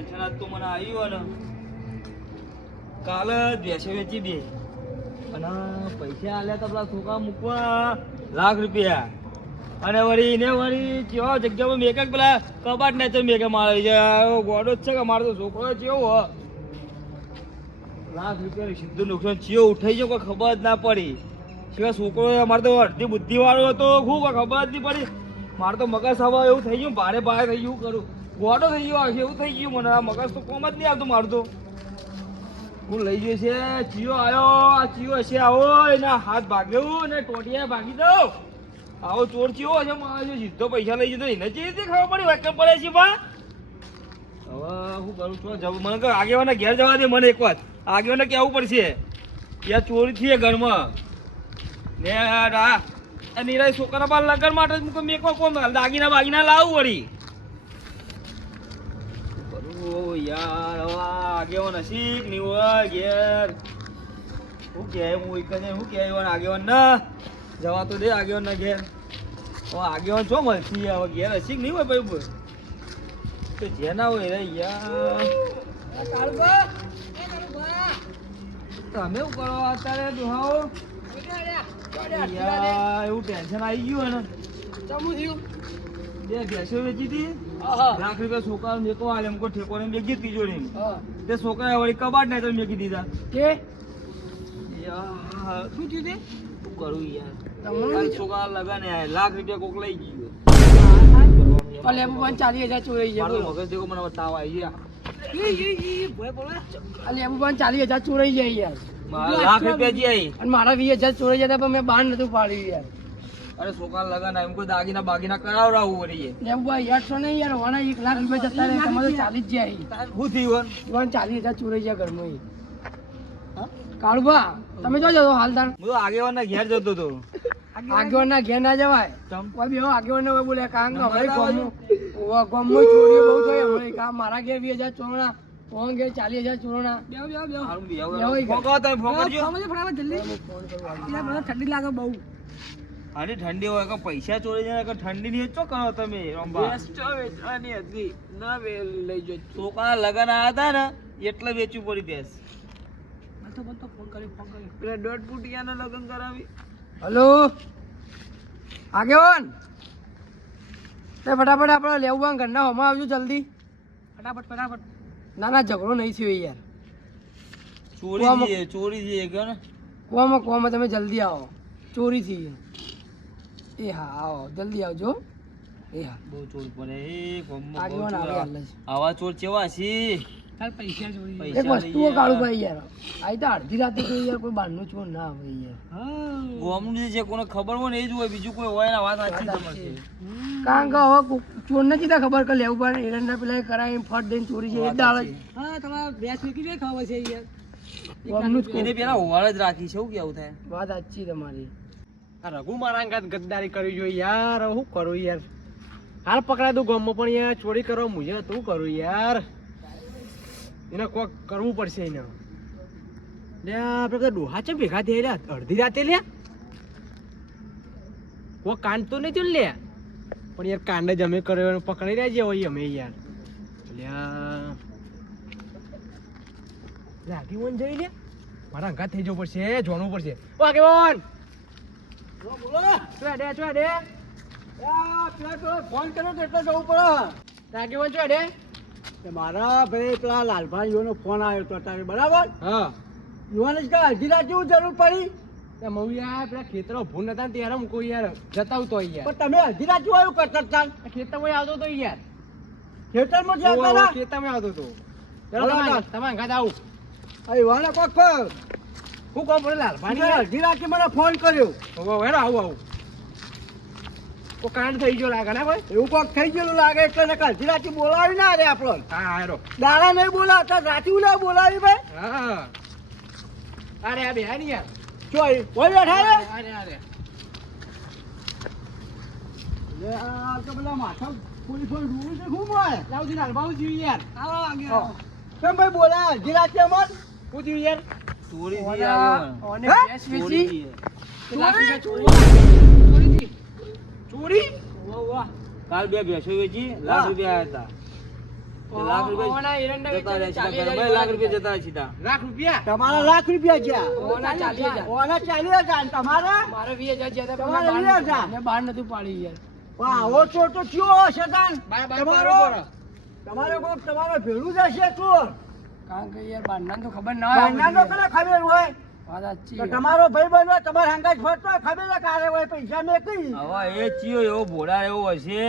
Tension આજ તો મને આવ્યું ને કાલે ભેંસો વેચી દે અને પૈસા આલ્યા તો પેલા છોકરા મૂકવા ₹1,00,000 અને વળી કેવા જગ્યામાં મેકઅપ પેલા કબાટ ને તો મેકઅપ મારે છે ગોડો જ છે કે મારો તો છોકરો કેવો ₹1,00,000 સીધું નુકસાન ચિયો ઉઠાઈ ગયો કોઈ ખબર જ ના પડી સિવાય છોકરો અમારે તો અડધી બુદ્ધિ વાળો હતો શું કોઈ ખબર જ નહીં પડી મારે તો મગજ હવા એવું થઈ ગયું ભારે થઈ ગયું કરું ગોડો થઈ ગયો એવું થઈ ગયું મને આ મગજ તો કોમ જ નહીં આવતું મારું તો હું લઈ ગયો છે ચિયો આવ્યો આ ચિયો હશે આવો એના હાથ ભાગ્યો ને ટોટિયા ભાગી દો આવો ચોર ચિયો હશે મારો સીધો પૈસા લઈ જતો એને ચીજ ખબર પડી વાક્ય પડે છે બા હવે હું કરું છું જવું મને આગેવાના ઘેર જવા દે મને એક વાત આગેવાને કહેવું પડશે યા ચોરી થઈ ઘરમાં ને નિરાય છોકરા બાર લગન માટે મેકો કોમ દાગીના બાગીના લાવું વળી યાર આગેવાન હશીક નહીં હોય ઘેર શું કહે હું એક શું કહે આગેવાન ના જવા તો દે આગેવાન ના ઘેર આગેવાન છો મળતી હવે ઘેર હશીક નહીં હોય ભાઈ તો જે ના હોય રે યાર તમે શું કરો અત્યારે દુહાઓ એવું ટેન્શન આવી ગયું ને બે ભેંસો વેચી હતી ₹1,00,000 છોકરા મેકો આલે એમ કોઈ ઠેકો ને મેકી તિજોરી તે છોકરા વળી કબાટ ને તો મેકી દીધા કે યાર શું થયું તે શું કરું યાર છોકરા લગાને ₹1,00,000 કોક લઈ ગયો અલે પણ 40,000 ચોરાઈ ગયા મગજ દેખો મને તાવ આવી ગયા અલે એમ પણ 40,000 ચોરાઈ જાય યાર ₹1,00,000 જી અને મારા 20,000 ચોરાઈ જતા પણ મેં બાર નતું પાડ્યું યાર અરે છોકરા લગન એમ કોઈ દાગીના બાગીના કરાવરાવું વળી એમ કોઈ 800 નહીં યાર વાના ₹1,00,000 જતા રહે તમારે 40 જાય શું થયું 40,000 ચોરાઈ ગયા ઘરમાં કાળુબા તમે જો જતો હાલદાર હું તો આગેવાનના ઘેર જતો હતો આગેવાનના ઘેર ના જવાય કોઈ બેહો આગેવાનને કોઈ બોલે કાંગ હવે ગમો ચોરીઓ બહુ થઈ હવે કામ મારા ઘેર 20,000 ચોરણા ફોન ઘેર 40,000 ચોરણા બેહો ફોન કરો તમે ફોન કરજો ફટાફટ જલ્દી ઠંડી લાગે બહુ અરે ઠંડી હોય કે પૈસા ચોરી જાય કે ઠંડી ની ચો કરો તમે રંબા વેચવાની હતી ના લઈ જો છોકરા લગન આયા હતા ને એટલે વેચવું પડી બેસ તો ફોન કરી પેલા દોઢ ફૂટિયાના લગન કરાવી હેલો આગેવાન તે ફટાફટ આપણે લેવું ઘરના હોમાં આવજો જલ્દી ફટાફટ ના ઝઘડો નહીં થયો યાર ચોરી છે કે ને કોમાં તમે જલ્દી આવો ચોરી થઈ એ હા આવો જલ્દી આવજો એ હા બહુ ચોર પડે આવા ચોર કેવા છે પૈસા ચોરી એક વસ્તુઓ કાઢું ભાઈ યાર આ તો અડધી રાતે તો યાર કોઈ બહારનું ચોર ના આવે યાર ગોમનું જે કોને ખબર હોય ને એ જ હોય બીજું કોઈ હોય ના વાત સાચી તમારી કારણ કે હવે ચોર ને કીધા ખબર કે લેવું પડે એરંડા પેલા કરાય ફટ દઈને ચોરી છે એ દાળ હા તમારા ભેંસ વીકી જાય ખાવા છે યાર ગોમનું એને પેલા હોવાળ જ રાખી છે શું કેવું થાય વાત સાચી તમારી આ રઘુ મારા અંગાત ગદ્દારી કરી જોઈએ યાર શું કરું યાર હાલ પકડાય તું ગામમાં પણ યાર ચોરી કરવા મુજે તું કરું યાર એને કોક કરવું પડશે એને લે આપણે ડોહા છે ભેગા થઈ રહ્યા અડધી રાતે લે કોઈ કાંડ તો નહીં લે પણ યાર કાંડ જ અમે કર્યો પકડી રહ્યા છે હોય અમે યાર લે આગેવાન જઈ લે મારા અંગાત થઈ જવું પડશે જોવાનું પડશે ઓ આગેવાન બોલો ચોડે ફોન કર્યો તો એટલે જવું પડે આગેવાન ચોડે મારા ભાઈ પેલા લાલભાઈ નો ફોન આવ્યો તો અત્યારે બરાબર હા યુવાને અડધી રાત જેવું જરૂર પડી મમ્મી પેલા ખેતરો ભૂલ નતા ત્યારે મૂકો યાર જતા તો યાર પણ તમે અડધી રાત જેવું આવ્યું કરતા ખેતરમાં આવતો તો યાર ખેતરમાં જ આવતા ખેતરમાં આવતો તો તમે અંગાત આવું યુવાને કોક હું કોણ પડે લાલભાઈ અડધી રાતે મને ફોન કર્યો આવું કો કાંડ થઈ ગયો લાગે ને ભાઈ એવું કોક થઈ ગયેલું લાગે એટલે ને અડધી રાતે બોલાવી ના રે આપણો હા હેરો દાડા નહીં બોલાવતા રાતે ના બોલાવી ભાઈ હા અરે આ બે આ યાર ચોઈ ઓય બેઠા રે અરે લે આ તો પેલા માથા પોલીસ રૂલ છે ખૂબ હોય લાવજી લાલબાઉ જીવ યાર આવો આવો કેમ ભાઈ બોલા અડધી રાતે મત હું જીવ યાર ચોરી થી આવ્યો ઓને બેસ વેચી ચોરી વાહ વાહ કાલ બે ભેંસો વેચી ₹1,00,000 આયા હતા લાખ રૂપિયા જતા રહે સીધા ઘરમાં લાખ રૂપિયા જતા રહે સીધા. લાખ રૂપિયા તમારા લાખ રૂપિયા છે ઓના 40,000 તમારા મારે 20,000 જ્યાં હતા તમારે 20,000 મેં બહાર નતું પાડી યાર. વાહ આવો ચોર તો થયો હશે તાન તમારો કોક તમારો ભેળું જશે ચોર કારણ કે યાર બહારના તો ખબર ના હોય. ભાઈના તો કને ખબર હોય વાત સાચી તો છે. તમારો ભાઈ બનવા તમારા હંગાજ ફરતો હોય ખબર છે કારે હોય પૈસા મેં કઈ હવે એ ચિયો એવો ભોળા એવો હશે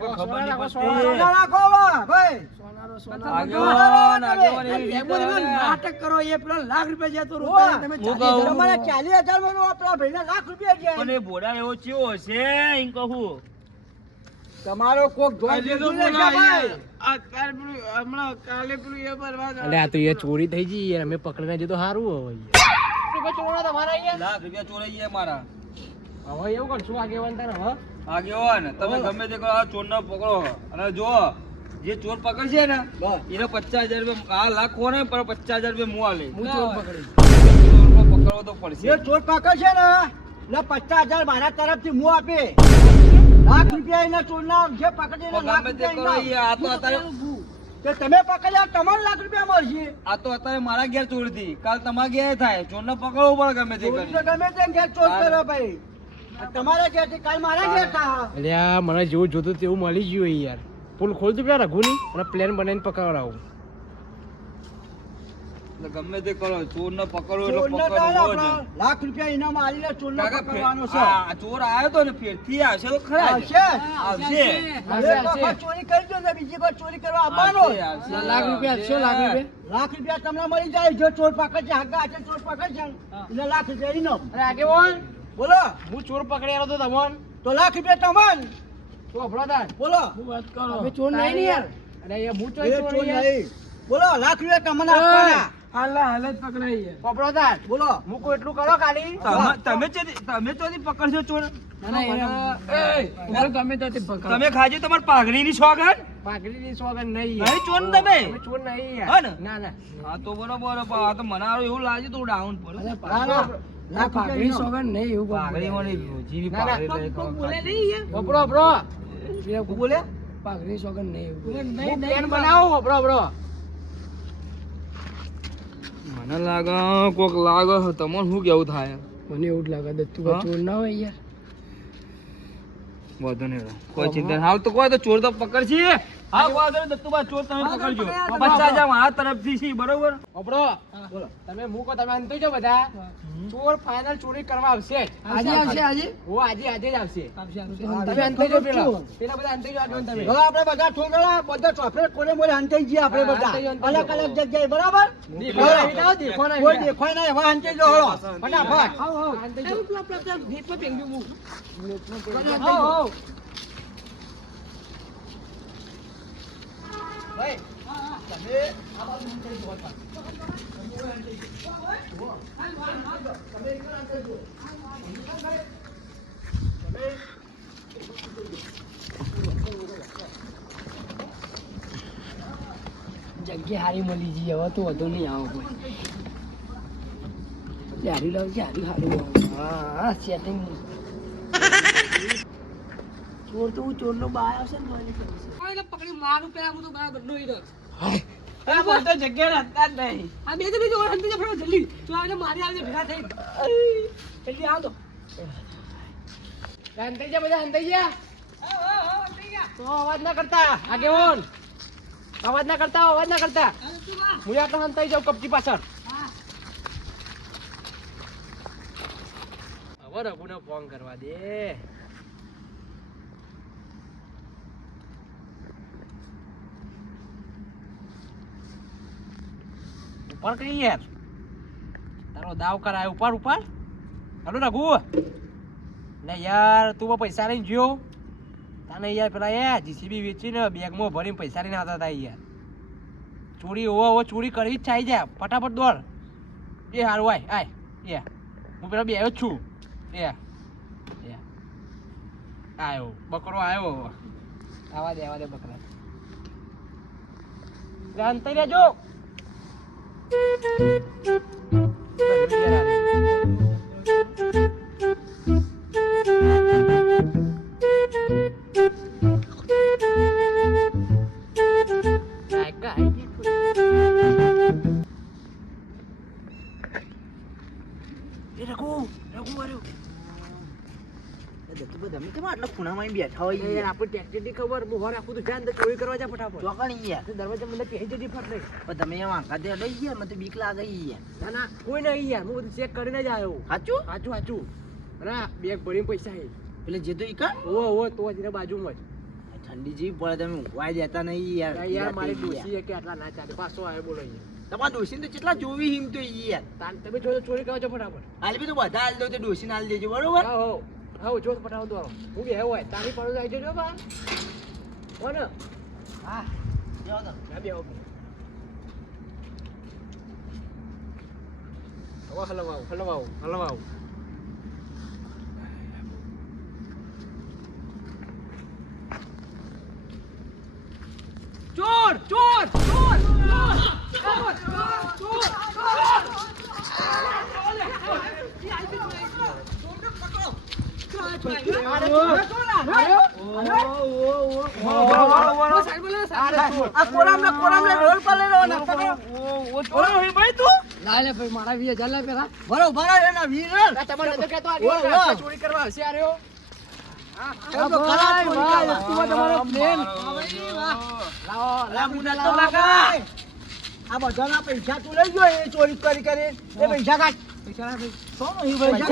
કોઈ ખબર નહીં પડતી. સોના રાખો વાહ ભાઈ સોનારો આગેવાન એવી રીતે એમ આવે. નાટક કરો એ પેલો લાખ રૂપિયા જ્યાં તો ઓય, રોતા તમે હું 40,000 કહું. તમારે 40,000 માં આપણા ભાઈને લાખ રૂપિયા છે પણ એ ભોળા એવો ચિયો હશે એમ કહું. તમારો કોક જોઈ લીધું ને છે ભાઈ અલે આ તો એ ચોરી થઈ ગઈ યાર અમે પકડીને જતો સારું હોય લાખ રૂપિયા ચોરાઈ ગયા મારા. હવે એવું કરશું આગેવાન તારે હવે આગેવાન તમે ગમે તે કરો આ ચોરને પકડો અને જો જે ચોર પકડશે ને બસ. એને 50,000 રૂપિયા આ લાખ ખોને પણ 50,000 રૂપિયા મું આલે. હું ચોર પકડી ચોરને પકડવો તો પડશે. જે ચોર પકડશે ને એટલે 50,000 મારા તરફથી હું આપે લાખ રૂપિયા એના ચોરના જે પકડીને પણ લાખ ગમે તે કરો રૂપિયા ઈ આ તો અત્યારે કે તમે પકડ્યા તમારે લાખ રૂપિયા મળશે આ તો અત્યારે મારા ઘેર ચોરી હતી કાલ તમારા ઘેર થાય ચોરને પકડવું પડે ગમે તે ચોરી તો કરી. ગમે તેમ ઘેર ચોર કરો ભાઈ આ તમારા ઘેરથી કાલ મારા ઘેર થાય અલે આ મને જેવું જોતું તેવું મળી ગયું હોય યાર પુલ ખોલતું પેલા રઘુની અને પ્લેન બનાવીને પકડાવું એટલે ગમે તે કરો ચોરને પકડવો ચોરને એટલે તો પકડવો જ. આપણે લાખ રૂપિયા ઇનામ આલીને ચોરને કાકા પકડવાનો છે આ ચોર આવ્યો તો ને ફેરથી આવશે તો ખરા જ. આવશે આવશે એક વખત ચોરી કરજો ને બીજી વખત ચોરી કરવા આવવાનો જ. આવશે. લાખ રૂપિયા આપશો લાખ રૂપિયા લાખ રૂપિયા તમને મળી જાય જો ચોર પકડશે હગા હાથે ચોર પકડશે એટલે લાખ રૂપિયા ઇનામ અરે આગેવાન બોલો હું ચોર પકડી આવ્યો તો તમોન તો લાખ રૂપિયા તમને તો અભરો તાર બોલો હું વાત કરો અમે ચોર નહીં ને યાર અરે યાર હું એ ચોર ચોર ચોર યાર નહીં. બોલો લાખ રૂપિયા તમને આપવાના હાલા હાલ જ પકડાઈ યાર અભરો તાર બોલો હું કોઈ એટલું કરો ખાલી તમે ચોથી પકડશો ચોર ગમે તો તે પકડ તમે ખાજો તમારી પાઘડીની સોગંદ પાઘડીની સોગંદ નહીં નહીં ચોર ને તમે અમે ચોર નહીં હા યાર ને? ના ના હા તો બરોબર પણ આ તો મને હારું એવું લાગ્યું તો ડાઉન પર અરે ના, ના. ના પાઘડી સોગંદ નહીં એવું પાઘડી વાળી જીવી ના, ના. પાઘડી બોલે નહીં યાર અભરો અભરો બોલે પાઘડી સોગંદ નહીં એવું હું પ્લાન બનાવો અભરો અભરો મને લાગે કોક લાગે તમને શું કેવું થાય મને એવું જ લાગે દત્તુ હા? ચોર ના હોય યાર વાંધો નહીં કોઈ ચિંતા નહીં. હાલ તો કોઈ તો ચોર તો પકડશે હા વાંધો નહીં દત્તુભા ચોર તમે પકડજો 50,000 મારા તરફથી છે બરોબર અભરો બોલો તમે મૂકો તમે અંતો જો બધા ચોર ફાઇનલ ચોરી કરવા આવશે આજે આવશે, આજે? ઓ આજે આજે જ આવશે આજે તમે અંતો જો પેલા ચોર. પેલા બધા અંતો જો આગળ તમે હવે આપણે બધા છોકરા બધા ચોપડે કોને મોરે હંતાઈ ગયા આપણે બધા હંતાઈ ગયા, હંતાઈ અલગ અલગ જગ્યાએ બરાબર દેખો નહીં, જાઓ, દેખો નહીં. કોઈ દેખાય નહીં હવે હંતાઈ જાઓ હળો. ફટાફટ અંતો જો ગેટ પર પેંગ્યું મૂક ભાઈ તમે આ બાજુ હંતાઈ જાઓ હતા. તમે એક વાર હંતાઈ જાઓ. જગ્યા હારી મળી ગઈ હવે તો વધુ નહીં આવો કોઈ હારી લાવજે હારી હારી હા સેટિંગ ચોર તો હું ચોરનો બાય આવશે ને તો એને કરીશ. પકડી મારું પેલા હું તો બરાબર નો ઈડો જગ્યા હતા જ નહીં આ બે તો બીજો અંતે જ ફરો જલ્દી તો આને મારી આવે ભેગા થઈ જલ્દી આવ તો અંતે જા બધા અંતે જા તો અવાજ ના કરતા આગેવાન અવાજ ના કરતા અવાજ ના કરતા હું આ તો અંતે જાઉં કપચી પાછળ હવે રઘુને ફોન કરવા દે ઉપર કઈ યાર તારો દાવ કરાય ઉપર ઉપર હાલો રઘુ ને યાર તું પૈસા લઈને જ્યો તને યાર પેલા જીસીબી વેચીને બેગમાં ભરીને પૈસા લઈને આવતા હતા યાર ચોરી હોવો ચોરી કરવી જ થાય જા ફટાફટ દોડ એ હારું આય હું પેલા બે આવ્યો જ છું આવ્યો બકરો આવ્યો આવા દે બકરા અંતરી રહેજો ખૂણામાં બેઠા હોય યાર આપણે ટેક્સી ની ખબર હું હોર આખું તો ધ્યાન દે ચોરી કરવા જા ફટાફટ ચોકણી યાર દરવાજા મને પહેરી જતી ફટ નહીં પણ તમે એમ આંખા દે લઈ ગયા મને તો બીક લાગે યાર ના ના કોઈ નહીં યાર હું બધું ચેક કરીને જ આવ્યો સાચું સાચું સાચું અરે બેગ ભરીને પૈસા હે એટલે જે તો ઈકા ઓ તો જ બાજુમાં જ ઠંડી જેવી પડે તમે ઊંઘવા દેતા નહીં યાર યાર મારી ડોસી કે આટલા ના ચાલે પાછો આવ્યો બોલો અહીંયા તમારા ડોશી તો કેટલા જોવી હિમ તો યાર તમે જો ચોરી કરવા છો ફટાફટ હાલ બી તો બધા હાલ દો તો ડોશી હાલ દેજો બરોબર હા જો ફટાફટ દોરો હું બે હોય તારી પાડો આવી જજો બા હો ને હા જાઓ તો ના બે હવે હલવાઓ ચોર ચોર ચોર મારા વીર જલ્લા પેલા બરોબર એના વીર તમારે નજર કહેતો આ ચોરી કરવા હશે આર્યો આ બધાના પૈસા તું લઈ ગયો એ ચોરી કરી એ પૈસા કાઢ પૈસા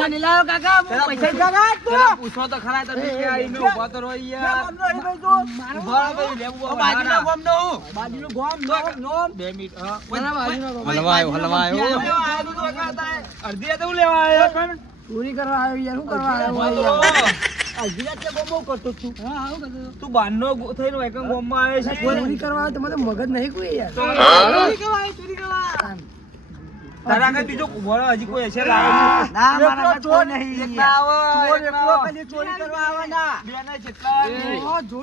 નહીં લાવ્યો કાકા પૈસા કાઢ પૂછો તો ખરા તમે કે આઈને ઉભા તો રહો યાર બાજુનું ગોમ નોમ 2 મિનિટ હલવાયો અડધી તો લેવા આવ્યો પણ ચોરી કરવા આવ્યો યાર શું કરવા આવ્યો તું બારનો થઈને એકમ ગોમમાં આવે છે ચોરી કરવા આવ્યો તમારે મગજ નહીં કોઈ યાર તારા આગળ બીજો ઉભો હજી કોઈ હશે લાવે ના મારા ચોર નહીં એકલા આવો ચોર એકલો કદી ચોરી કરવા આવે ના બે ને જેટલા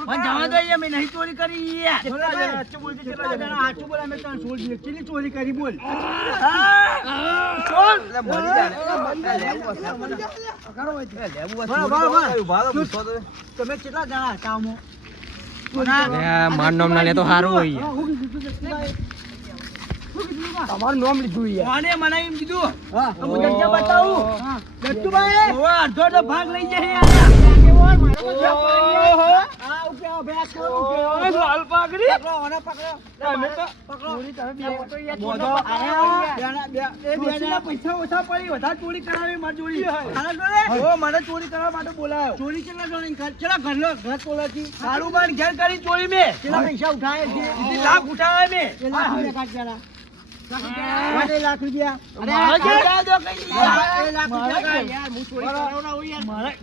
પણ જવા દો યાર મેં નહીં ચોરી કરી યાર કેટલા જણા સાચું બોલજે, કેટલા જણા? સાચું બોલ અમે તને ચોર દીએ કેટલી ચોરી કરી બોલ ચોર એટલે મરી જા તમે કેટલા જણા હતા આમો માર નામ ના લે તો સારું હોય તમારું નામ લીધું યાર કોને મને એમ કીધું હા હું જગ્યા બતાવું દત્તુભાઈ ઓવા અડધો તો ભાગ લઈ જાય યાર આ ઉભે અભ્યાસ કરો ઉભે લાલ પાઘડી પકડો ઓને પકડો તમે તો ચોરી તમે બે તો યાર બોધો બેના પૈસા ઓછા પડી વધારે ચોરી કરાવી મારી જોડી ઓ મને ચોરી કરવા માટે બોલાયો ચોરી કેટલા જોડી કેટલા ઘર તોલાથી સારું બાર ઘેર કરી ચોરી મે કેટલા પૈસા ઉઠાય છે લાખ ઉઠાવે મે લાખ રૂપિયા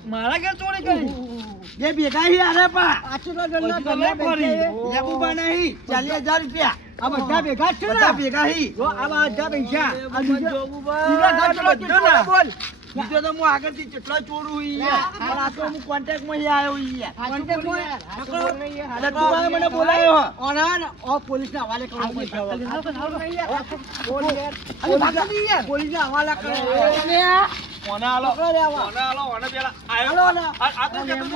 મારા ઘેર ચોરી કરી બે ભેગા હી આરે પા આટલા ગણના તમે લેબુબા નહીં 40000 રૂપિયા આ બધા ભેગા છે ને બધા ભેગા હી જો આ બધા પૈસા આ બીજો બોલ બીજો તો હું આગળથી કેટલા ચોરું યાર પણ આ તો હું કોન્ટેક્ટ માં આવ્યો યાર કોન્ટેક્ટ માં મને બોલાયો ઓના ઓ પોલીસ ના હવાલે કરો પોલીસ ના હવાલે કરો કોના આલો કોના આલો ઓને પેલા આયો આ તો કેતો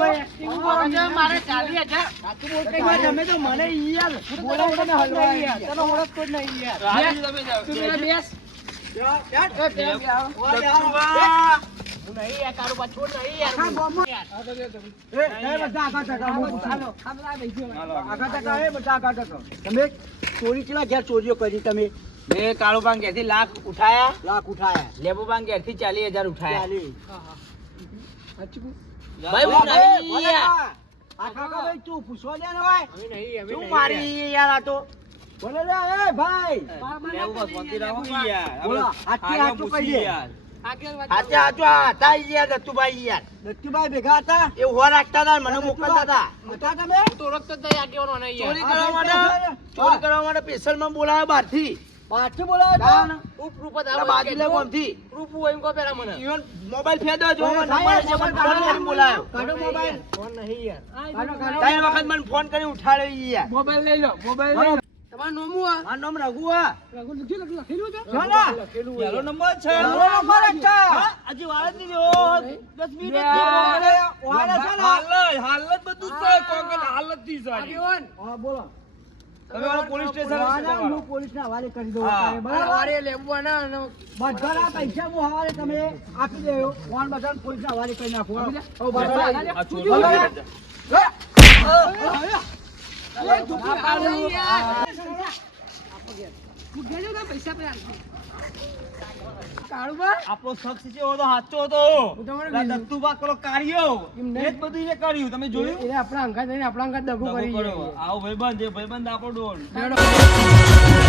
મારે 40000 સાચું બોલતે તમે તો મને યાર બોલાવો તમે હલવા યાર તને ઓળખતો જ નહીં યાર રાજુ તમે જાઓ તું બેસ તમે ચોરી કેટલા ઘેર ચોરીઓ કરી તમે મેં કાળુ પાંગ ઘેરથી લાખ ઉઠાયા, લાખ ઉઠાયા લેબુ પાંગ ઘેરથી 40,000 ઉઠાયા. ભાઈ હું નહીં યાર. આ કાકા ભાઈ તું પૂછવા દે ને ભાઈ અમે નહીં શું મારી યાર આ તો બોલે લે એ ભાઈ લેબુ પાંગ શાંતિ રાખો યાર. બોલો, હવે હાચી હાચું કહી દે. યાર. હાચે હાચું આ હતા યાર દત્તુભાઈ યાર દત્તુભાઈ ભેગા હતા એ ઉભા રાખતા હતા મને મોકલતા હતા હતા તમે ચોરી કરવા માટે સ્પેશિયલ માં બોલાવ્યો બહારથી બોલાવ્યો બાજુલે કોમથી ઈવન મોબાઈલ ફેદો જો નંબર છે મને ફોન કરી બોલાવ્યો કાઢો મોબાઈલ ત્રણ વખત મને ફોન કરી ઉઠાડ્યો યાર મોબાઈલ લઈ લો મોબાઈલ તમારું નામ શું મારું નામ રઘુ હા લખેલું છે પહેલો નંબર છે. પહેલો નંબર જ છે. હજી વાર જ નહીં થયો. 10 મિનિટ જ થયો. વાળા છે ને? હાલ જ બધું જ છે. કોણ હાલ જ થી છે. હા બોલો તમે ઓલો પોલીસ સ્ટેશન વાના હું પોલીસના હવાલે કરી દઉં હા. બરાબર બધાના પૈસા હું હવાલે તમે આપી દેજો ફોન બધા પોલીસના હવાલે કરી નાખો હવે બરાબર આ ચોર આપણો શખ્સ છે એવો તો સાચો હતો પેલા દત્તુબા પેલો કાર્યો એ જ બધું એને કર્યું તમે જોયું આપણા અંગાત દગો દગો કરી કર્યો. આવો ભાઈબંધ એ ભાઈબંધ આપણો ડોન ગયો